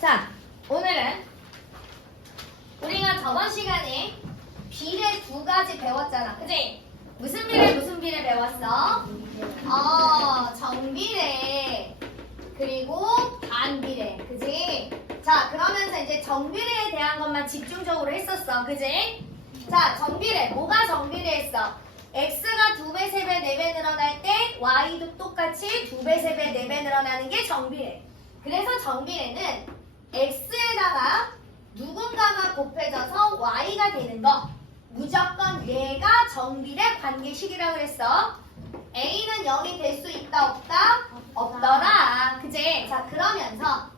자, 오늘은 우리가 저번 시간에 비례 두 가지 배웠잖아. 그치? 무슨 비례 배웠어? 정비례 그리고 반비례. 그치? 자, 그러면서 이제 정비례에 대한 것만 집중적으로 했었어. 그치? 자, 정비례. 뭐가 정비례했어? x가 2배, 3배, 4배 늘어날 때 y도 똑같이 2배, 3배, 4배 늘어나는 게 정비례. 그래서 정비례는 x에다가 누군가가 곱해져서 y가 되는 거. 무조건 얘가 정비례 관계식이라고 그랬어. a는 0이 될 수 있다 없다? 없더라. 그치? 자, 그러면서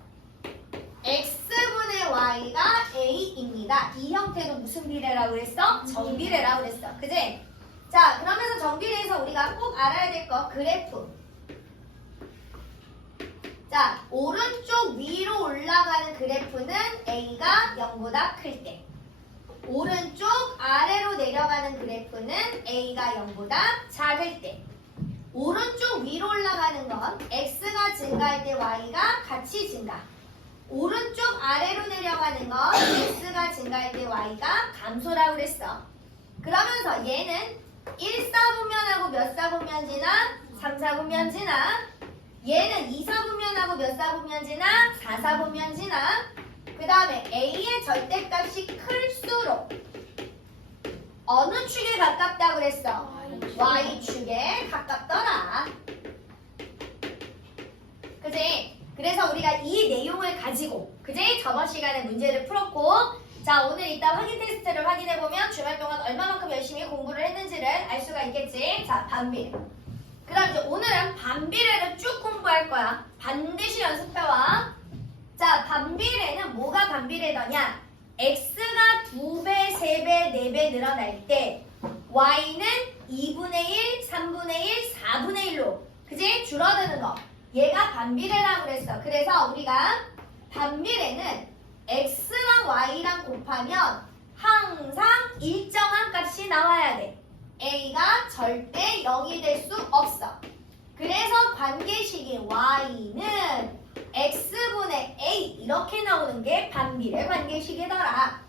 x분의 y가 a입니다. 이 형태도 무슨 비례라고 그랬어? 정비례라고 그랬어. 그치? 자, 그러면서 정비례에서 우리가 꼭 알아야 될 거 그래프. 자, 오른쪽 위로 올라가는 그래프는 a가 0보다 클 때, 오른쪽 아래로 내려가는 그래프는 a가 0보다 작을 때, 오른쪽 위로 올라가는 건 x가 증가할 때 y가 같이 증가, 오른쪽 아래로 내려가는 건 x가 증가할 때 y가 감소라고 그랬어. 그러면서 얘는 1사분면하고 몇 사분면 지나? 3사분면 지나. 얘는 2사분면하고 몇 사분면 지나? 4사분면 지나. 그 다음에 a의 절대값이 클수록 어느 축에 가깝다고 그랬어? y축에 가깝더라. 그치? 그래서 우리가 이 내용을 가지고, 그치? 저번 시간에 문제를 풀었고, 자, 오늘 이따 확인 테스트를 확인해보면 주말 동안 얼마만큼 열심히 공부를 했는지를 알 수가 있겠지? 자, 반비례. 그럼 이제 오늘은 반비례를 쭉 공부할 거야. 반드시 연습해와. 자, 반비례는 뭐가 반비례더냐? x가 2배, 3배, 4배 늘어날 때 y는 2분의 1, 3분의 1, 4분의 1로, 그치? 줄어드는 거. 얘가 반비례라고 그랬어. 그래서 우리가 반비례는 x랑 y랑 곱하면 항상 일정한 값이 나와야 돼. a가 절대 0이 될 수 없어. 그래서 관계식인 y는 x분의 a 이렇게 나오는 게 반비례 관계식이더라.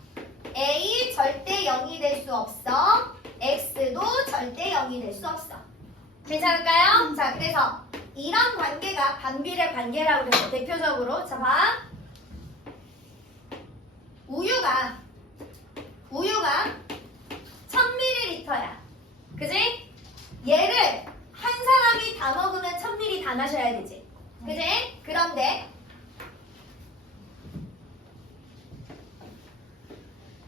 a 절대 0이 될 수 없어. x도 절대 0이 될 수 없어. 괜찮을까요? 자, 그래서 이런 관계가 반비례 관계라고 그래서 대표적으로 자, 봐. 우유가 1000ml야. 그지? 얘를 한 사람이 다 먹으면 1000ml 다 마셔야 되지. 그지? 그런데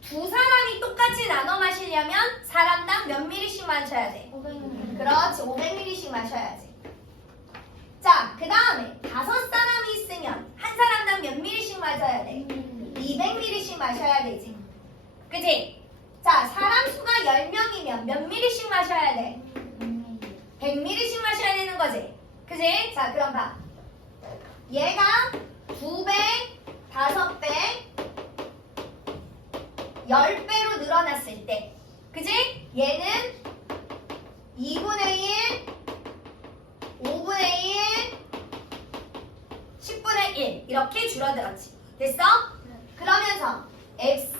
두 사람이 똑같이 나눠 마시려면 사람당 몇 ml씩 마셔야 돼? 500ml. 그렇지, 500ml씩 마셔야지. 자, 그 다음에 5사람이 있으면 한 사람당 몇 ml씩 마셔야 돼? 200ml씩 마셔야 되지. 그치? 자, 사람 수가 10명이면 몇 ml씩 마셔야 돼? 100ml씩 마셔야 되는 거지. 그치? 자, 그럼 봐. 얘가 2배, 5배, 10배로 늘어났을 때, 그치? 얘는 2분의 1, 5분의 1, 10분의 1 이렇게 줄어들었지. 됐어? 그러면서 x,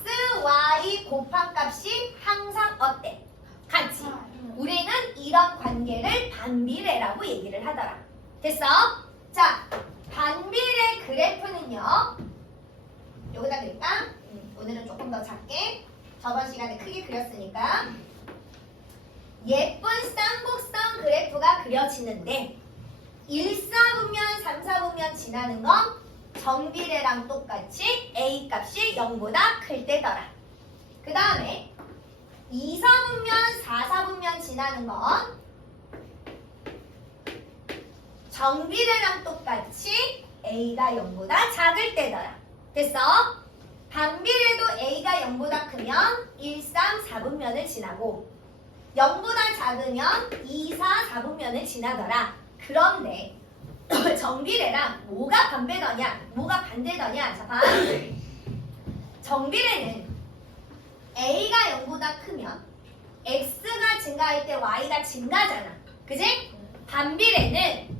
y 곱한 값이 항상 어때? 같이. 우리는 이런 관계를 반비례라고 얘기를 하더라. 됐어? 자, 반비례 그래프는요. 여기다 그릴까? 오늘은 조금 더 작게. 저번 시간에 크게 그렸으니까. 예쁜 쌍곡선 그래프가 그려지는데 1사분면, 3사분면 지나는 건 정비례랑 똑같이 a 값이 0보다 클 때더라. 그 다음에 2사분면, 4사분면 지나는 건 정비례랑 똑같이 a가 0보다 작을 때더라. 됐어? 반비례도 a가 0보다 크면 1, 3, 4분면을 지나고 0보다 작으면 2, 4, 4분면을 지나더라. 그런데 정비례랑 뭐가 반대더냐? 뭐가 반대더냐? 자, 봐. 정비례는 a가 0보다 크면 x가 증가할 때 y가 증가잖아. 그지? 반비례는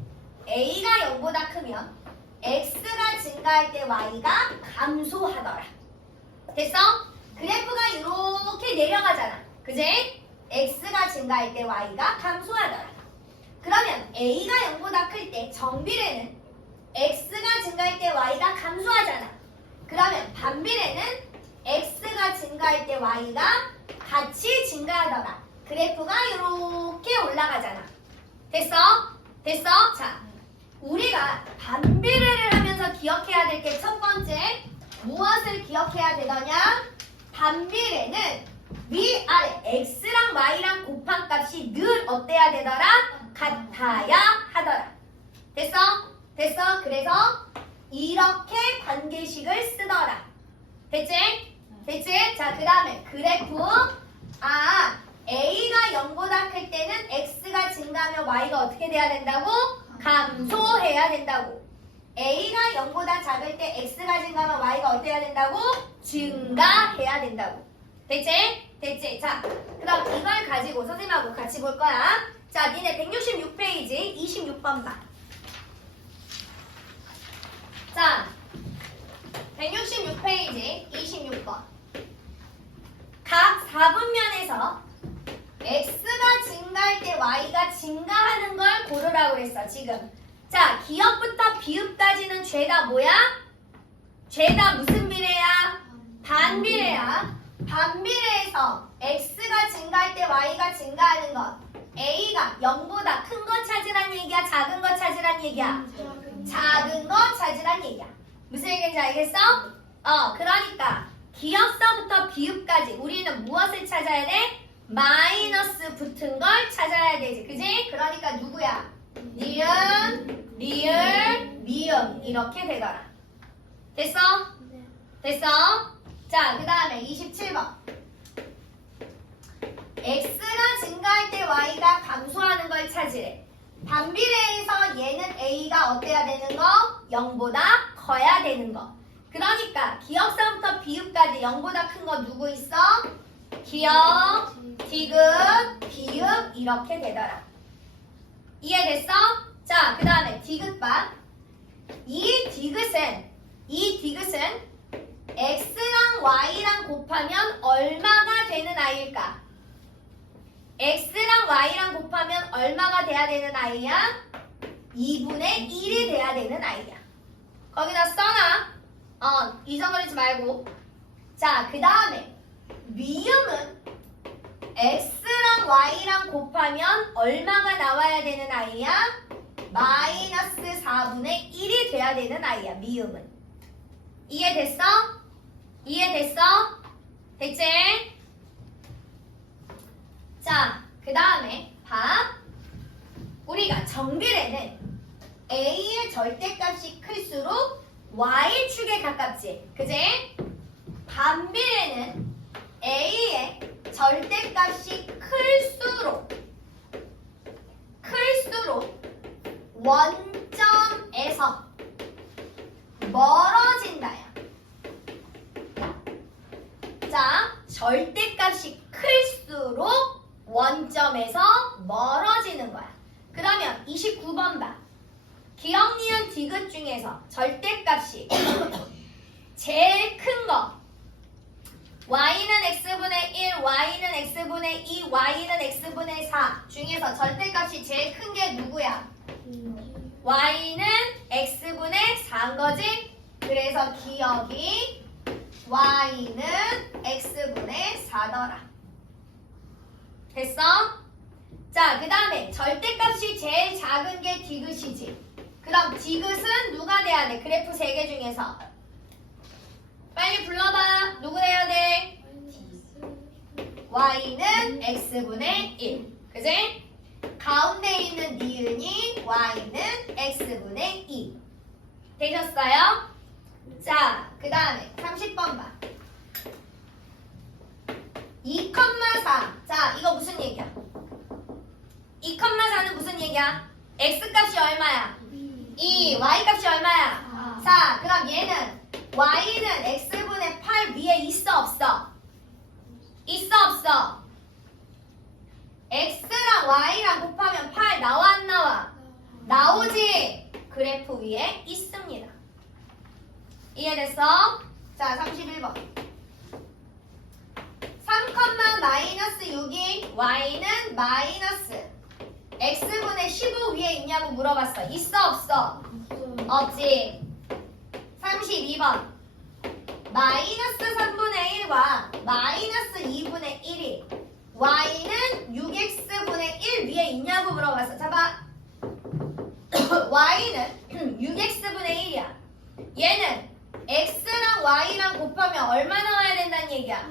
a가 0보다 크면 x가 증가할 때 y가 감소하더라. 됐어? 그래프가 이렇게 내려가잖아. 그지? x가 증가할 때 y가 감소하더라. 그러면 a가 0보다 클 때 정비례는 x가 증가할 때 y가 감소하잖아. 그러면 반비례는 x가 증가할 때 y가 같이 증가하더라. 그래프가 이렇게 올라가잖아. 됐어? 됐어? 자, 우리가 반비례를 하면서 기억해야 될 게 첫 번째 무엇을 기억해야 되더냐? 반비례는 위아래 x랑 y랑 곱한 값이 늘 어때야 되더라? 같아야 하더라. 됐어? 됐어? 그래서 이렇게 관계식을 쓰더라. 됐지? 됐지? 자, 그 다음에 그래프 a가 0보다 클 때는 x가 증가하면 y가 어떻게 돼야 된다고? 감소해야 된다고. a가 0보다 작을 때 x가 증가하면 y가 어때야 된다고? 증가해야 된다고. 됐지? 됐지? 자, 그럼 이걸 가지고 선생님하고 같이 볼 거야. 자, 니네 166페이지 26번 봐. 자, 166페이지 26번. 각 4분면에서 x가 증가할 때 y가 증가하는 걸 고르라고 그랬어, 지금. 자, 기업부터 비읍까지는 죄다 뭐야? 죄다 무슨 비례야? 반비례야. 반비례에서 x가 증가할 때 y가 증가하는 것. a가 0보다 큰 거 찾으란 얘기야? 작은 거 찾으란 얘기야? 작은 거 찾으란 얘기야. 무슨 얘기인지 알겠어? 그러니까 기역서부터 비읍까지 우리는 무엇을 찾아야 돼? 마이너스 붙은 걸 찾아야 되지. 그지? 그러니까 누구야? 니은, 리을, 미음 이렇게 되더라. 됐어? 됐어? 자, 그 다음에 27번. x가 증가할 때 y가 감소하는 걸 찾으래. 반비례에서 얘는 a가 어때야 되는 거? 0보다 커야 되는 거. 그러니까 기역서부터 비읍까지 0보다 큰 거 누구 있어? 기역, 디귿, 비읍 이렇게 되더라. 이해됐어? 자, 그 다음에 디귿 봐. 이 디귿은 x랑 y랑 곱하면 얼마가 되는 아이일까? x랑 y랑 곱하면 얼마가 돼야 되는 아이야? 2분의 1이 돼야 되는 아이야. 거기다 써놔. 잊어버리지 말고. 자, 그 다음에 미음은 x랑 y랑 곱하면 얼마가 나와야 되는 아이야? 마이너스 4분의 1이 돼야 되는 아이야, 미음은. 이해됐어? 이해됐어? 됐지? 자, 그 다음에 봐. 우리가 정비례는 a의 절대값이 클수록 y축에 가깝지. 그지? 반비례는 a의 절대값이 클수록 원점에서 멀어진다야. 자, 절대값이 클수록 원점에서 멀어지는 거야. 그러면 29번 봐. 기역, 니은, 디귿 중에서 절대값이 제일 큰 거. y는 x분의 1, y는 x분의 2, y는 x분의 4 중에서 절대값이 제일 큰 게 누구야? y는 x분의 4인 거지? 그래서 기역이 y는 x분의 4더라. 됐어? 자, 그 다음에 절대값이 제일 작은 게 디귿이지. 그럼 디귿은 누가 돼야 돼? 그래프 3개 중에서. 빨리 불러봐. 누구 돼야 돼? y는 x분의 1. 그지? 가운데 있는 니은이 y는 x분의 2. 되셨어요? 자, 그 다음에 30번 봐. 2,4. 자, 이거 무슨 얘기야? 2,4는 무슨 얘기야? x값이 얼마야? 2. y값이 얼마야? 4. 그럼 얘는 y는 x분의 8 위에 있어 없어? 있어 없어? x랑 y랑 곱하면 8 나와 안 나와? 나오지? 그래프 위에 있습니다. 자, 31번. 3,-6인 y는 마이너스 x분의 15 위에 있냐고 물어봤어. 있어 없어? 없지. 32번. 마이너스 3분의 1과 마이너스 2분의 1이 y는 6x분의 1 위에 있냐고 물어봤어. 잡아. y는 6x분의 1이야. 얘는 x랑 y랑 곱하면 얼마 나와야 된다는 얘기야?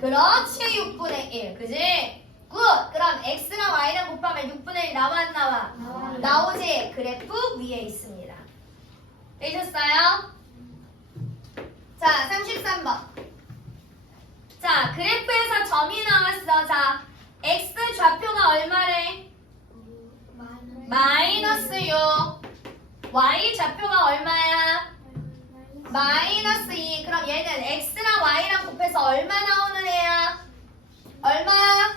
그렇지. 6분의 1. 그지? 굿. 그럼 x랑 y랑 곱하면 6분의 1 나와 안 나와? 나오지. 그래프 위에 있습니다. 되셨어요? 자, 33번. 자, 그래프에서 점이 나왔어. 자, x 좌표가 얼마래? 마이너스 6. y 좌표가 얼마야? 마이너스 2. 그럼 얘는 x랑 y랑 곱해서 얼마 나오는 애야? 얼마?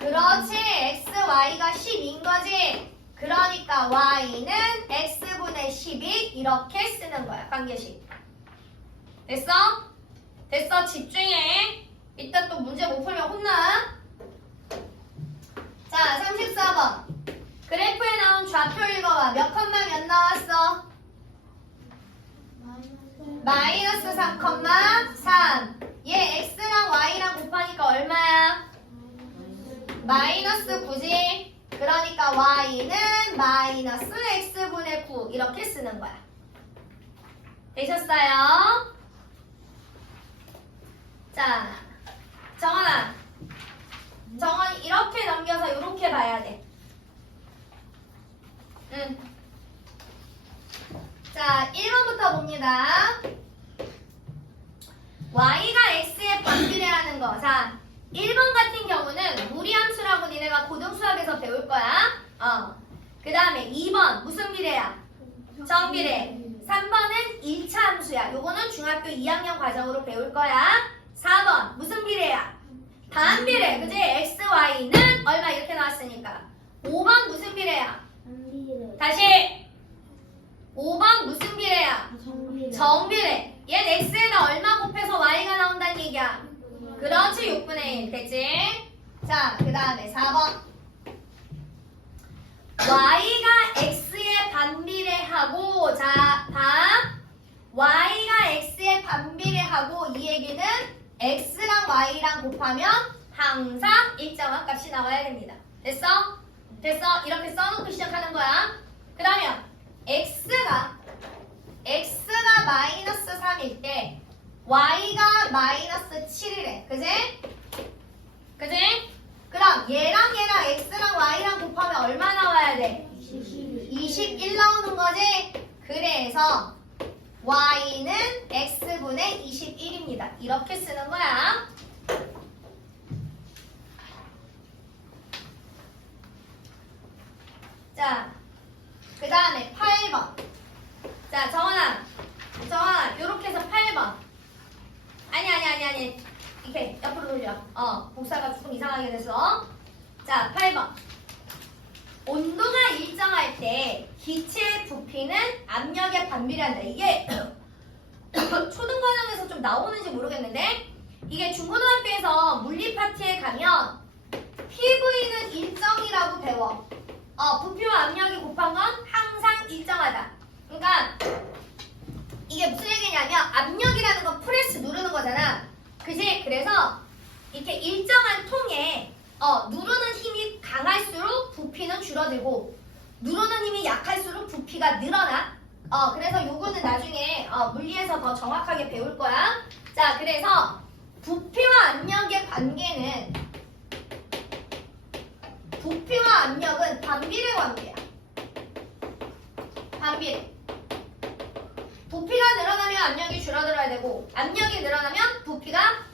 그렇지. x, y가 10인 거지. 그러니까 y는 x분의 10이 이렇게 쓰는 거야. 관계식. 됐어? 됐어. 집중해. 이따 또 문제 못 풀면 혼나. 자, 34번. 그래프에 나온 좌표 읽어봐. 몇 컴마 몇 나왔어? 마이너스 3,3. 얘 x랑 y랑 곱하니까 얼마야? 마이너스 9지. 그러니까 y는 마이너스 x분의 9 이렇게 쓰는 거야. 되셨어요? 자, 정원아. 정원이 이렇게 넘겨서 이렇게 봐야 돼. 자, 1번부터 봅니다. y가 x에 반비례하는 거. 자, 1번 같은 경우는 무리함수라고 니네가 고등수학에서 배울 거야. 그 다음에 2번 무슨 비례야? 정비례. 3번은 1차 함수야. 요거는 중학교 2학년 과정으로 배울 거야. 4번 무슨 비례야? 반비례. 그지? x, y는 얼마 이렇게 나왔으니까. 5번 무슨 비례야? 다시 5번 무슨 비례야? 정비례. 얘는 x에다 얼마 곱해서 y가 나온다는 얘기야? 그렇지. 6분의 1 됐지? 자, 그 다음에 4번. y가 x에 반비례하고, 자, 봐. y가 x에 반비례하고 이 얘기는 x랑 y랑 곱하면 항상 일정한 값이 나와야 됩니다. 됐어? 됐어? 이렇게 써놓고 시작하는 거야. 그러면 x가 마이너스 3일 때 y가 마이너스 7이래. 그지? 그지? 그럼 얘랑 x랑 y랑 곱하면 얼마 나와야 돼? 21 나오는 거지? 그래서 y는 x분의 21입니다. 이렇게 쓰는 거야. 자, 그 다음에 8번. 자, 정원아, 요렇게 해서 8번. 아니. 이렇게 옆으로 돌려. 복사가 조금 이상하게 돼서. 자, 8번. 온도가 일정할 때 기체의 부피는 압력에 반비례한다. 이게 초등과정에서 좀 나오는지 모르겠는데 이게 중고등학교에서 물리 파트에 가면 PV는 일정이라고 배워. 부피와 압력이 곱한 건 항상 일정하다. 그러니까 이게 무슨 얘기냐면 압력이라는 건 프레스 누르는 거잖아. 그지? 그래서 이렇게 일정한 통에 누르는 힘이 강할수록 부피는 줄어들고 누르는 힘이 약할수록 부피가 늘어나. 그래서 요거는 나중에 물리에서 더 정확하게 배울 거야. 자, 그래서 부피와 압력의 관계는 부피와 압력은 반비례 관계야. 반비례. 부피가 늘어나면 압력이 줄어들어야 되고 압력이 늘어나면 부피가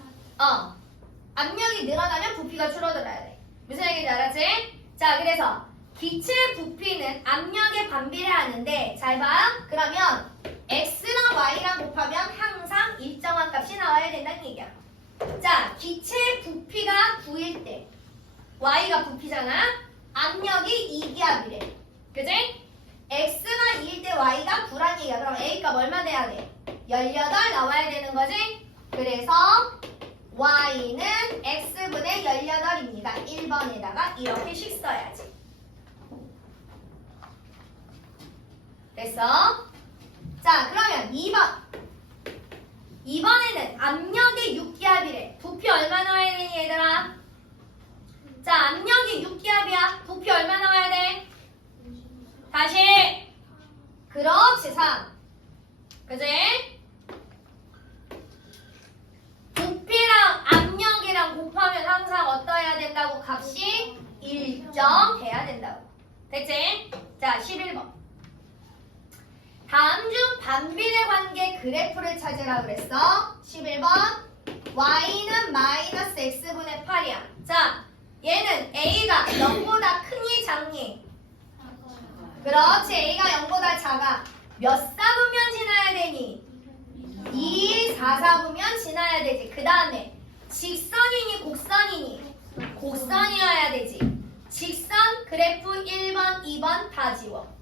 줄어들어야 돼. 무슨 얘기인지 알았지? 자, 그래서 기체의 부피는 압력에 반비례하는데 잘 봐. 그러면 x랑 y랑 곱하면 항상 일정한 값이 나와야 된다는 얘기야. 자, 기체의 부피가 9일 때 y가 부피잖아. 압력이 2기압이래. 그지? x가 2일 때 y가 9란 얘기야. 그럼 a 값 얼마 돼야 돼? 18 나와야 되는 거지? 그래서 y는 x분의 18입니다. 1번에다가 이렇게씩 써야지. 됐어? 자, 그러면 2번. 2번에는 압력이 6기압이래. 부피 얼마 나와야 되니, 얘들아? 자, 압력이 6기압이야. 부피 얼마 나와야 돼? 다시. 그렇지, 3. 그지? 부피랑 압력이랑 곱하면 항상 어떠해야 된다고? 값이 일정해야 된다고. 됐지? 자, 11번. 다음 중 반비례 관계 그래프를 찾으라 그랬어. 11번. y는 마이너스 x분의 8이야. 자, 얘는 a가 0보다 크니 작니? 그렇지. a가 0보다 작아. 몇 사분면 지나야 되니? 2, 4, 4분면 지나야 되지. 그 다음에 직선이니 곡선이니? 곡선이어야 되지. 직선 그래프 1번, 2번 다 지워.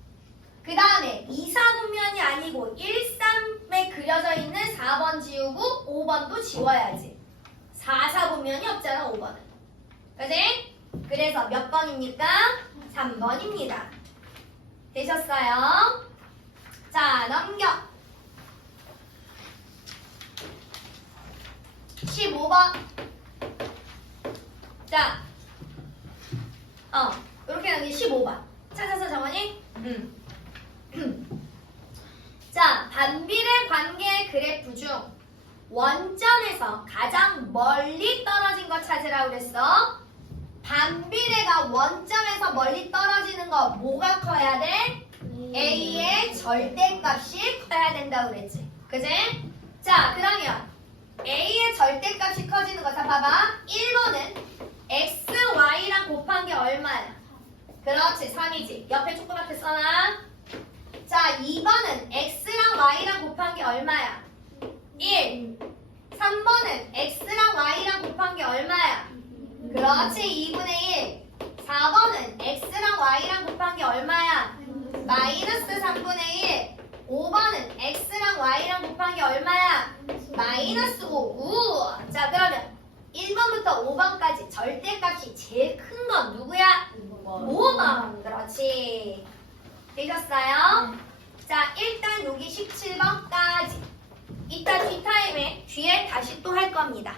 그 다음에 2, 4분면이 아니고 1, 3에 그려져 있는 4번 지우고 5번도 지워야지. 4, 4분면이 없잖아, 5번은. 그지? 그래서 몇 번입니까? 3번입니다. 되셨어요? 자, 넘겨. 15번. 자, 이렇게 하는 게 15번. 찾았어, 정원이? 자, 반비례 관계 그래프 중 원점에서 가장 멀리 떨어진 거 찾으라고 그랬어. 반비례가 원점에서 멀리 떨어지는 거 뭐가 커야 돼? A의 절대값이 커야 된다고 그랬지. 그지? 자, 그러면 A의 절대값이 커지는 거, 자, 봐봐. 1번은 X, Y랑 곱한 게 얼마야? 그렇지, 3이지. 옆에 조그맣게 써놔. 자, 2번은 X랑 Y랑 곱한 게 얼마야? 1. 3번은 X랑 Y랑 곱한 게 얼마야? 그렇지, 2분의 1. 4번은 X랑 Y랑 곱한 게 얼마야? 마이너스 3분의 1. 5번은 X랑 Y랑 곱한 게 얼마야? 마이너스 5. 자, 그러면 1번부터 5번까지 절대값이 제일 큰 건 누구야? 5번. 그렇지. 되셨어요? 자, 일단 여기 17번까지. 이따 뒷타임에 뒤에 다시 또 할 겁니다.